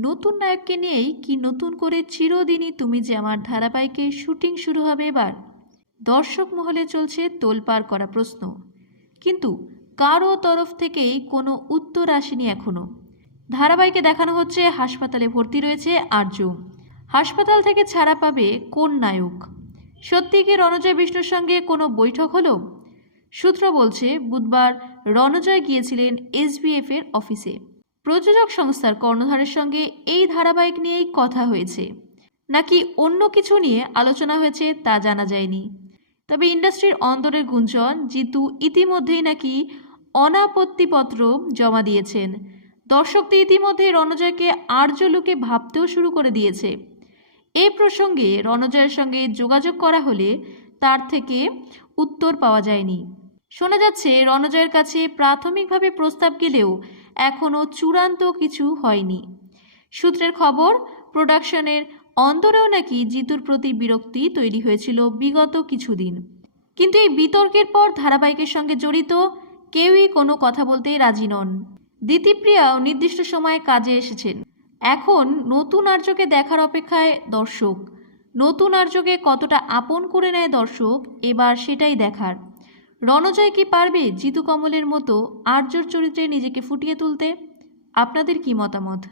নতুন নায়ককে নিয়েই কি নতুন করে চিরদিনই তুমি যে আমার ধারাবাহিকের শুটিং শুরু হবে এবার? দর্শক মহলে চলছে তোলপাড় করা প্রশ্ন। কিন্তু কারও তরফ থেকেই কোনো উত্তর আসেনি এখনও ধারাবাহিকে দেখানো হচ্ছে হাসপাতালে ভর্তি রয়েছে আর্য হাসপাতাল থেকে ছাড়া পাবে কোন নায়ক? সত্যি কি রণজয় বিষ্ণুর সঙ্গে কোনো বৈঠক হলো? সূত্র বলছে, বুধবার রণজয় গিয়েছিলেন এসবিএফ এর অফিসে। প্রযোজক সংস্থার কর্ণধারের সঙ্গে এই ধারাবাহিক নিয়েই কথা হয়েছে। নাকি অন্য কিছু নিয়ে আলোচনা হয়েছে তা জানা যায়নি। তবে ইন্ডাস্ট্রির অন্দরের গুঞ্জন, জিতু ইতিমধ্যেই নাকি অনাপত্তিপত্র জমা দিয়েছেন। দর্শকদের ইতিমধ্যে রণজয়কে আর্য লোকে ভাবতেও শুরু করে দিয়েছে। এই প্রসঙ্গে রণজয়ের সঙ্গে যোগাযোগ করা হলে তার থেকে উত্তর পাওয়া যায়নি। শোনা যাচ্ছে, রণজয়ের কাছে প্রাথমিকভাবে প্রস্তাব গেলেও এখনও চূড়ান্ত কিছু হয়নি। সূত্রের খবর, প্রোডাকশনের অন্তরেও নাকি জিতুর প্রতি বিরক্তি তৈরি হয়েছিল বিগত কিছুদিন। কিন্তু এই বিতর্কের পর ধারাবাহিকের সঙ্গে জড়িত কেউই কোনো কথা বলতে রাজি নন। দিতিপ্রিয়াও নির্দিষ্ট সময়ে কাজে এসেছেন। এখন নতুন আর্যকে দেখার অপেক্ষায় দর্শক। নতুন আর্যকে কতটা আপন করে নেয় দর্শক, এবার সেটাই দেখার। রণজয় কি পারবে জিতু কমলের মতো আর্যর চরিত্রে নিজেকে ফুটিয়ে তুলতে? আপনাদের কি মতামত?